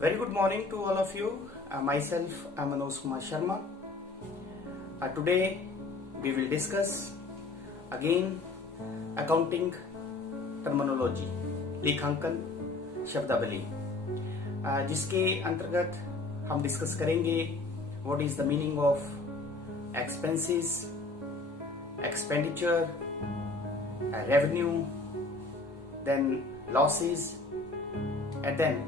Very good morning to all of you. Myself, I'm Manoj Kumar Sharma. Today we will discuss again accounting terminology, लेखांकन शब्दावली, जिसके अंतर्गत हम discuss करेंगे what is the meaning of expenses, expenditure, revenue, then losses and then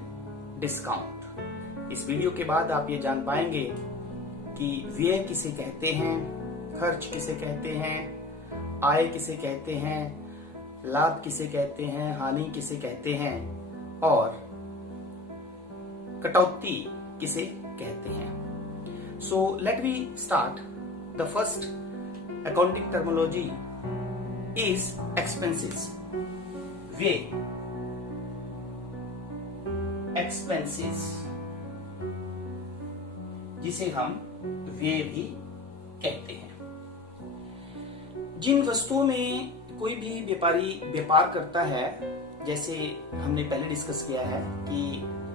discount. इस video के बाद आप ये जान पाएंगे कि व्यय किसे कहते हैं, खर्च किसे कहते हैं, आय किसे कहते हैं, लाभ किसे कहते हैं, हानि किसे कहते हैं और कटौती किसे कहते हैं। So let we start. The first accounting terminology is expenses, व्यय, एक्सपेंसेस, जिसे हम व्यय भी कहते हैं। जिन वस्तुओं में कोई भी व्यापारी व्यापार करता है, जैसे हमने पहले डिस्कस किया है कि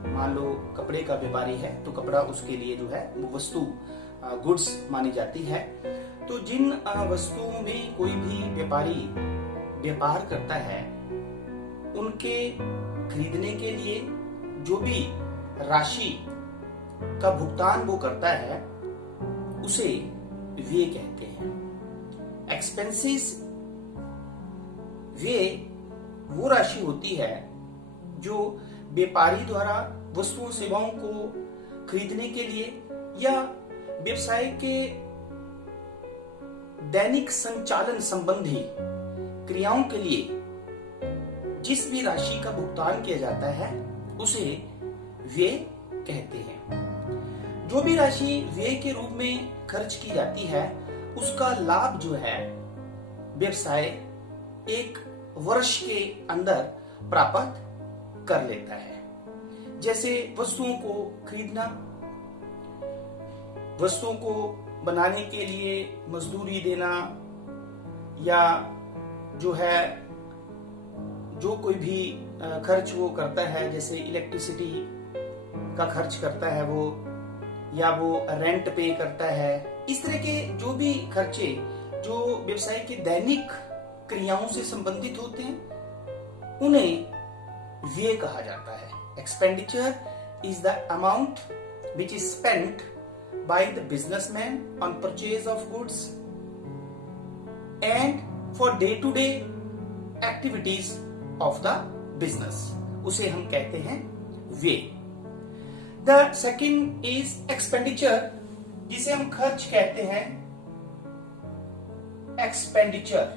मान लो कपड़े का व्यापारी है तो कपड़ा उसके लिए जो है वो वस्तु गुड्स मानी जाती है। तो जिन वस्तुओं में कोई भी व्यापारी व्यापार करता है उनके खरीदने के लिए जो भी राशि का भुगतान वो करता है उसे व्यय कहते हैं। एक्सपेंसेस, व्यय वो राशि होती है जो व्यापारी द्वारा वस्तुओं सेवाओं को खरीदने के लिए या व्यवसाय के दैनिक संचालन संबंधी क्रियाओं के लिए जिस भी राशि का भुगतान किया जाता है उसे व्यय कहते हैं। जो भी राशि व्यय के रूप में खर्च की जाती है उसका लाभ जो है व्यवसाय एक वर्ष के अंदर प्राप्त कर लेता है। जैसे वस्तुओं को खरीदना, वस्तुओं को बनाने के लिए मजदूरी देना, या जो है जो कोई भी खर्च वो करता है, जैसे इलेक्ट्रिसिटी का खर्च करता है वो, या वो रेंट पे करता है, इस तरह के जो भी खर्चे जो व्यवसाय के दैनिक क्रियाओं से संबंधित होते हैं उन्हें व्यय कहा जाता है। Expenditure is the amount which is spent by the businessman on purchase of goods and for day to day activities of the business, उसे हम कहते हैं व्यय। द सेकेंड इज एक्सपेंडिचर, जिसे हम खर्च कहते हैं। एक्सपेंडिचर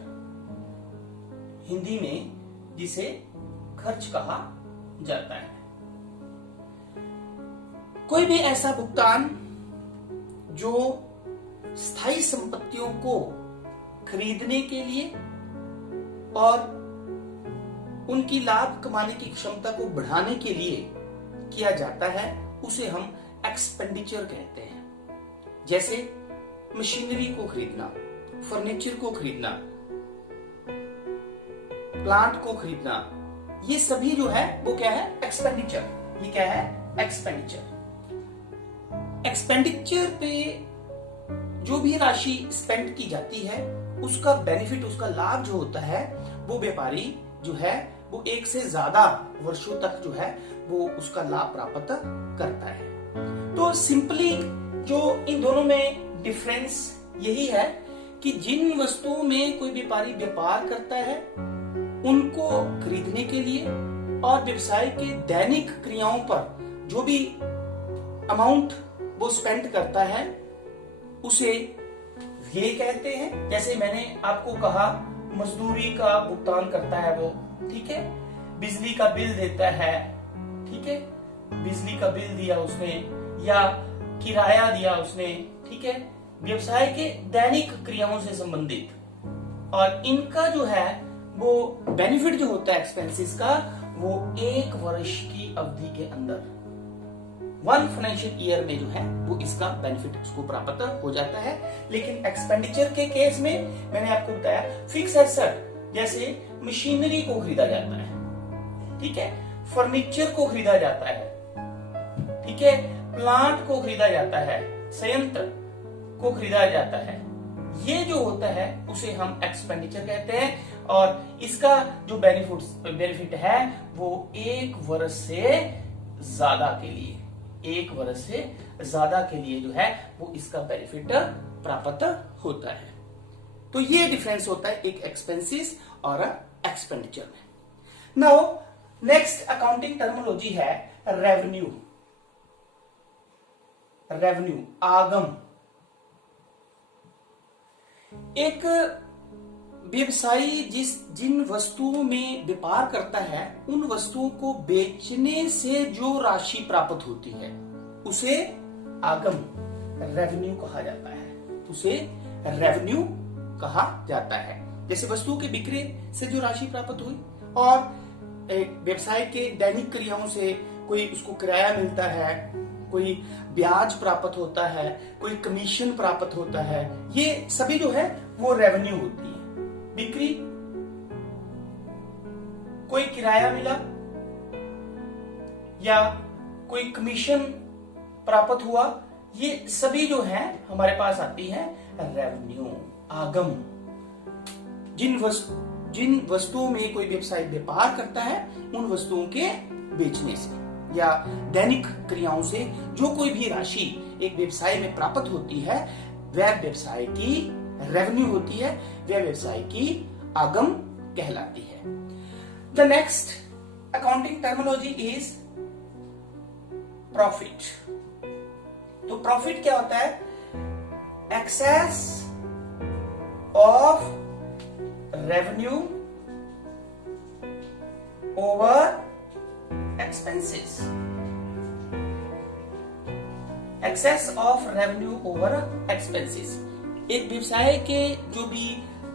हिंदी में जिसे खर्च कहा जाता है। कोई भी ऐसा भुगतान जो स्थायी संपत्तियों को खरीदने के लिए और उनकी लाभ कमाने की क्षमता को बढ़ाने के लिए किया जाता है उसे हम एक्सपेंडिचर कहते हैं। जैसे मशीनरी को खरीदना, फर्नीचर को खरीदना, प्लांट को खरीदना, ये सभी जो है वो क्या है? एक्सपेंडिचर। ये क्या है? एक्सपेंडिचर। एक्सपेंडिचर पे जो भी राशि स्पेंड की जाती है उसका बेनिफिट, उसका लाभ जो होता है वो व्यापारी जो है वो एक से ज्यादा वर्षों तक जो है वो उसका लाभ प्राप्त करता है। तो सिंपली जो इन दोनों में डिफरेंस यही है कि जिन वस्तुओं में कोई व्यापारी व्यापार करता है उनको खरीदने के लिए और व्यवसाय के दैनिक क्रियाओं पर जो भी अमाउंट वो स्पेंड करता है उसे व्यय कहते हैं। जैसे मैंने आपको कहा मजदूरी का भुगतान करता है वो, ठीक है, बिजली का बिल देता है, ठीक है, बिजली का बिल दिया उसने या किराया दिया उसने, ठीक है, व्यवसाय के दैनिक क्रियाओं से संबंधित। और इनका जो है वो बेनिफिट जो होता है एक्सपेंसेस का वो एक वर्ष की अवधि के अंदर, 1 फाइनेंशियल ईयर में जो है वो इसका बेनिफिट उसको प्राप्त हो जाता है। लेकिन एक्सपेंडिचर के केस में मैंने आपको बताया फिक्स एसेट, जैसे मशीनरी को खरीदा जाता है, ठीक है, फर्नीचर को खरीदा जाता है, उनके प्लांट को खरीदा जाता है, संयंत्र को खरीदा जाता है, ये जो होता है उसे हम एक्सपेंडिचर कहते हैं। और इसका जो बेनिफिट है वो 1 वर्ष से ज्यादा के लिए, 1 वर्ष से ज्यादा के लिए जो है वो इसका बेनिफिट प्राप्त होता है। तो ये डिफरेंस होता है एक एक्सपेंसेस और एक्सपेंडिचर में। नाउ नेक्स्ट अकाउंटिंग टर्मिनोलॉजी है रेवेन्यू। रेवेन्यू आगम। एक व्यवसायी जिन वस्तुओं में व्यापार करता है उन वस्तुओं को बेचने से जो राशि प्राप्त होती है उसे आगम रेवेन्यू कहा जाता है, उसे रेवेन्यू कहा जाता है। जैसे वस्तुओं के बिक्री से जो राशि प्राप्त हुई और एक व्यवसाय के दैनिक क्रियाओं से कोई उसको किराया मिलता है, कोई ब्याज प्राप्त होता है, कोई कमीशन प्राप्त होता है, ये सभी जो है वो रेवेन्यू होती है। बिक्री, कोई किराया मिला या कोई कमीशन प्राप्त हुआ, ये सभी जो है हमारे पास आती है रेवेन्यू आगम। जिन वस्तुओं में कोई व्यवसाय व्यापार करता है उन वस्तुओं के बेचने से या दैनिक क्रियाओं से जो कोई भी राशि एक व्यवसाय में प्राप्त होती है वह व्यवसाय की रेवेन्यू होती है, वह व्यवसाय की आगम कहलाती है। The next accounting terminology is profit. तो प्रॉफिट क्या होता है? Excess of revenue over expenses. Excess of revenue over expenses. एक व्यवसाय के जो भी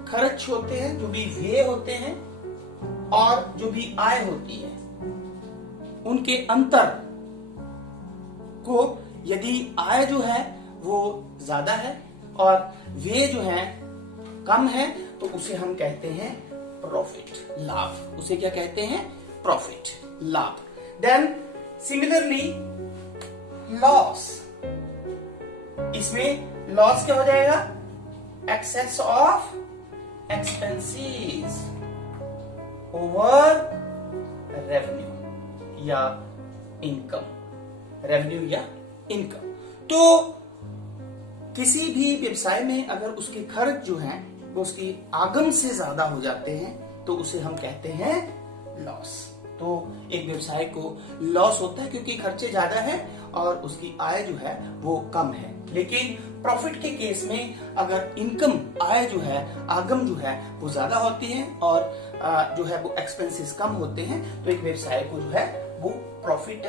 खर्च होते हैं, जो भी व्यय होते हैं और जो भी आय होती है, उनके अंतर को यदि आय जो है वो ज्यादा है और व्यय जो है कम है तो उसे हम कहते हैं प्रॉफिट, लाभ। उसे क्या कहते हैं? प्रॉफिट, लाभ। Then similarly loss. इसमें लॉस क्या हो जाएगा? Excess of expenses over revenue या इनकम, रेवेन्यू या इनकम। तो किसी भी व्यवसाय में अगर उसके खर्च जो हैं वो उसकी आगम से ज्यादा हो जाते हैं तो उसे हम कहते हैं लॉस। तो एक व्यवसाय को लॉस होता है क्योंकि खर्चे ज्यादा है और उसकी आय जो है वो कम है। लेकिन प्रॉफिट के केस में अगर इनकम, आय जो है, आगम जो है वो ज्यादा होती है और जो है वो एक्सपेंसेस कम होते हैं तो एक व्यवसाय को जो है वो प्रॉफिट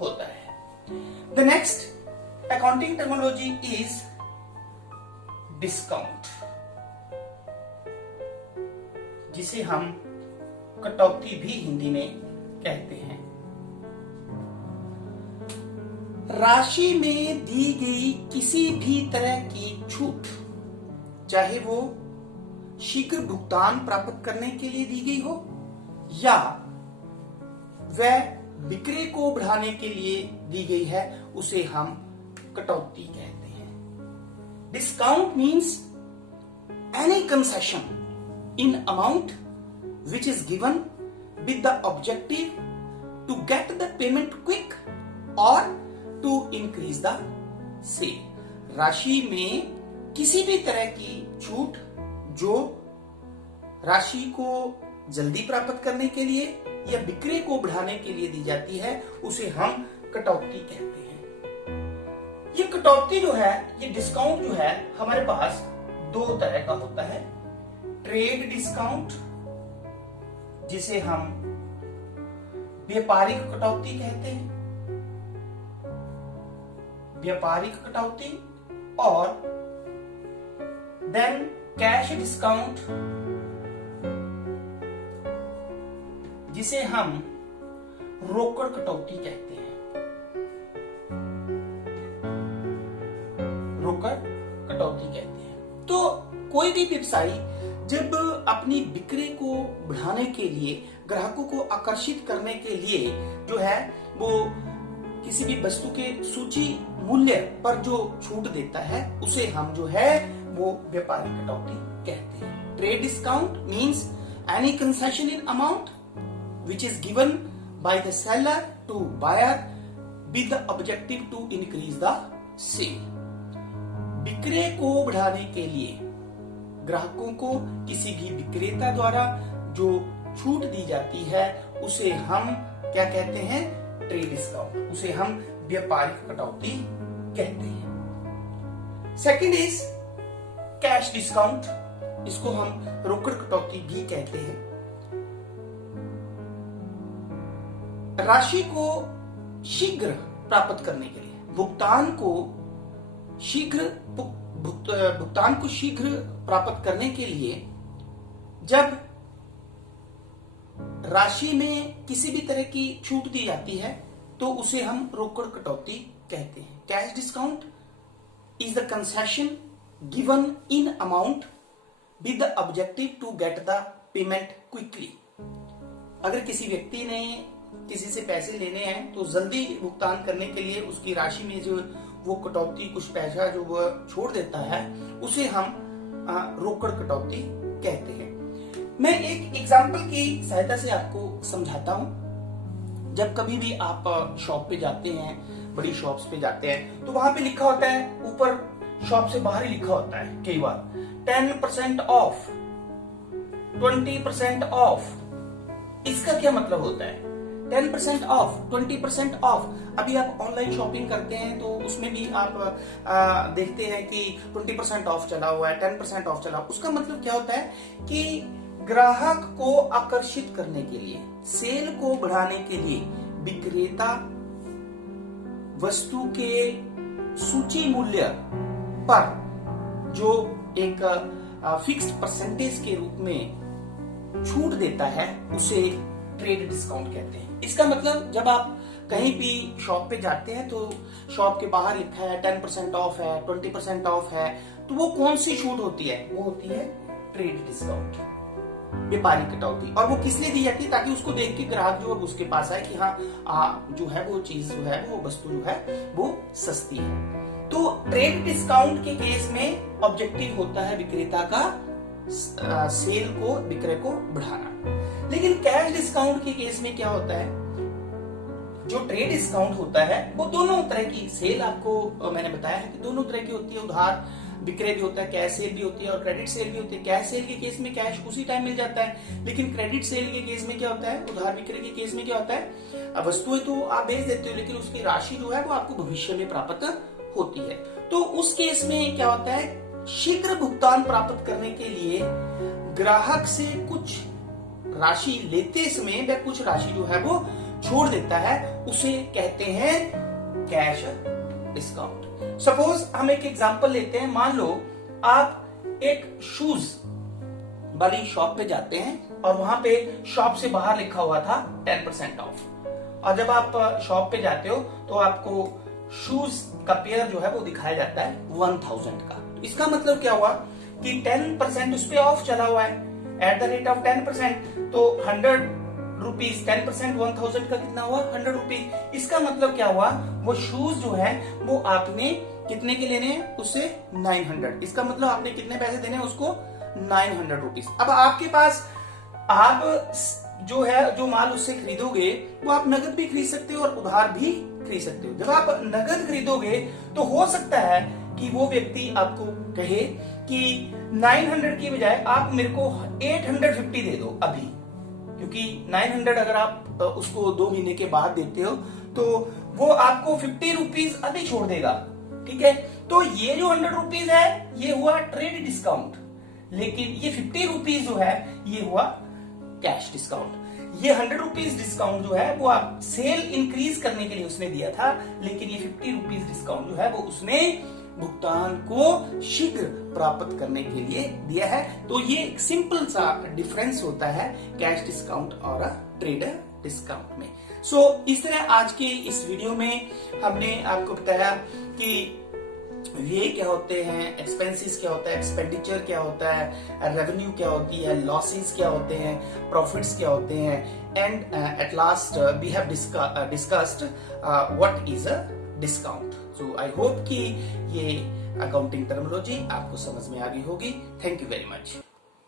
होता है। The next accounting terminology is discount, जिसे हम कटौती भी हिंदी में कहते हैं। राशि में दी गई किसी भी तरह की छूट, चाहे वो शीघ्र भुगतान प्राप्त करने के लिए दी गई हो या वह बिक्री को बढ़ाने के लिए दी गई है, उसे हम कटौती कहते हैं। Discount means any concession in amount which is given with the objective to get the payment quick or to increase the sale। राशि में किसी भी तरह की छूट जो राशि को जल्दी प्राप्त करने के लिए या बिक्री को बढ़ाने के लिए दी जाती है उसे हम कटौती कहते हैं। ये कटौती जो है, ये डिस्काउंट जो है हमारे पास दो तरह का होता है। ट्रेड डिस्काउंट, जिसे हम व्यापारिक कटौती कहते हैं, व्यापारिक कटौती, और देन कैश डिस्काउंट, जिसे हम रोकड़ कटौती कहते हैं, रोकड़ कटौती कहते हैं। तो कोई भी व्यवसायी जब अपनी बिक्री को बढ़ाने के लिए, ग्राहकों को आकर्षित करने के लिए जो है वो किसी भी वस्तु के सूची मूल्य पर जो छूट देता है उसे हम जो है वो व्यापारिक कटौती कहते हैं। Trade discount means any concession in amount which is given by the seller to buyer with the objective to increase the sale। विक्रय को बढ़ाने के लिए ग्राहकों को किसी भी विक्रेता द्वारा जो छूट दी जाती है उसे हम क्या कहते हैं? ट्रेड डिस्काउंट, उसे हम व्यापारिक कटौती कहते हैं। सेकंड इज कैश डिस्काउंट, इसको हम रोकड़ कटौती भी कहते हैं। राशि को शीघ्र प्राप्त करने के लिए, भुगतान को शीघ्र प्राप्त करने के लिए जब राशि में किसी भी तरह की छूट दी जाती है तो उसे हम रोकड़ कटौती कहते हैं। Cash discount is the concession given in amount with the objective to get the payment quickly. अगर किसी व्यक्ति ने किसी से पैसे लेने हैं तो जल्दी भुगतान करने के लिए उसकी राशि में जो वो कटौती, कुछ पैसा जो वो छोड़ देता है उसे हम रोकड़ कटौती कहते हैं। मैं एक एग्जाम्पल की सहायता से आपको समझाता हूं। जब कभी भी आप शॉप पे जाते हैं, बड़ी शॉप्स पे जाते हैं, तो वहां पे लिखा होता है, ऊपर शॉप से बाहर ही लिखा होता है कई बार 10% ऑफ, 20% ऑफ। इसका क्या मतलब होता है? 10% ऑफ, 20% ऑफ। अभी आप ऑनलाइन शॉपिंग करते हैं तो उसमें भी आप देखते हैं कि 20% ऑफ चला हुआ है, 10% ऑफ चला। उसका मतलब क्या होता है कि ग्राहक को आकर्षित करने के लिए, सेल को बढ़ाने के लिए विक्रेता वस्तु के सूची मूल्य पर जो एक फिक्स्ड परसेंटेज के रूप में छूट देता है उसे ट्रेड डिस्काउंट कहते हैं। इसका मतलब जब आप कहीं भी शॉप पे जाते हैं तो शॉप के बाहर लिखा है 10% ऑफ है, 20% ऑफ है, तो वो कौन सी छूट होती है? वो होती है ट्रेड डिस्काउंट, व्यापारिक कटौती। और वो किस लिए दी जाती है? ताकि उसको देख के ग्राहक जो है उसके पास आए कि हाँ जो है वो चीज जो है, वो वस्तु जो है वो सस्ती है। तो ट्रेड डिस्काउंट के केस में ऑब्जेक्टिव होता है विक्रेता का सेल को, विक्रय को बढ़ाना। लेकिन कैश डिस्काउंट के केस में क्या होता है? जो ट्रेड डिस्काउंट होता है वो दोनों तरह की, सेल आपको मैंने बताया है कि दोनों तरह की होती है। उधार विक्रय भी होता है, कैश सेल भी होती है और क्रेडिट सेल भी होती है। कैश सेल के केस में कैश उसी टाइम मिल जाता है, लेकिन क्रेडिट सेल के केस में क्या होता है, उधार विक्रय के केस में क्या होता है, वस्तुएं तो आप बेच देते हो लेकिन उसकी राशि जो है वो आपको भविष्य में प्राप्त होती है। तो उस केस में क्या होता है, शीघ्र भुगतान प्राप्त करने के लिए ग्राहक से कुछ राशि लेते समय वह कुछ राशि जो है वो छोड़ देता है, उसे कहते हैं कैश डिस्काउंट। सपोज हम एक एग्जांपल लेते हैं। मान लो आप एक शूज वाली शॉप पे जाते हैं और वहां पे शॉप से बाहर लिखा हुआ था 10% ऑफ, और जब आप शॉप पे जाते हो तो आपको शूज का पेयर जो है वो दिखाया जाता है 1000 का। इसका मतलब क्या हुआ कि 10% उस पे ऑफ चला हुआ है एट द रेट ऑफ 10%, तो 100 रुपीज, 10% 1000 का कितना हुआ, 100 रुपीज। इसका मतलब क्या हुआ, वो शूज जो है वो आपने कितने के लेने हैं, उससे 900। इसका मतलब आपने कितने पैसे देने हैं उसको, 900 रुपीज। अब आपके पास आप जो है जो माल उससे खरीदोगे वो आप नगद भी खरीद सकते हो और उधार भी खरीद सकते हो। जब आप नगद खरीदोगे तो हो सकता है कि वो व्यक्ति आपको कहे कि 900 की बजाय आप मेरे को 850 दे दो अभी, क्योंकि 900 अगर आप उसको 2 महीने के बाद देते हो तो वो आपको 50 रुपीज अभी छोड़ देगा, ठीक है। तो ये जो 100 रुपीज है ये हुआ ट्रेड डिस्काउंट, लेकिन ये 50 रुपीज जो है ये हुआ कैश डिस्काउंट। ये 100 रुपीज डिस्काउंट जो है वो आप सेल इंक्रीज करने के लिए उसने दिया था, लेकिन ये 50 रुपीज डिस्काउंट जो है वो उसने भुगतान को शीघ्र प्राप्त करने के लिए दिया है। तो ये एक सिंपल सा डिफरेंस होता है कैश डिस्काउंट और ट्रेड डिस्काउंट में। इस तरह आज के इस वीडियो में हमने आपको बताया कि व्यय क्या होते हैं, एक्सपेंसेस क्या होता है, एक्सपेंडिचर क्या होता है, रेवेन्यू क्या होती है, लॉसेस क्या होते हैं, प्रॉफिट्स क्या होते हैं, and at last we have discussed what is a discount. So I hope कि ये अकाउंटिंग टर्मिनोलॉजी आपको समझ में आ गई होगी। Thank you very much.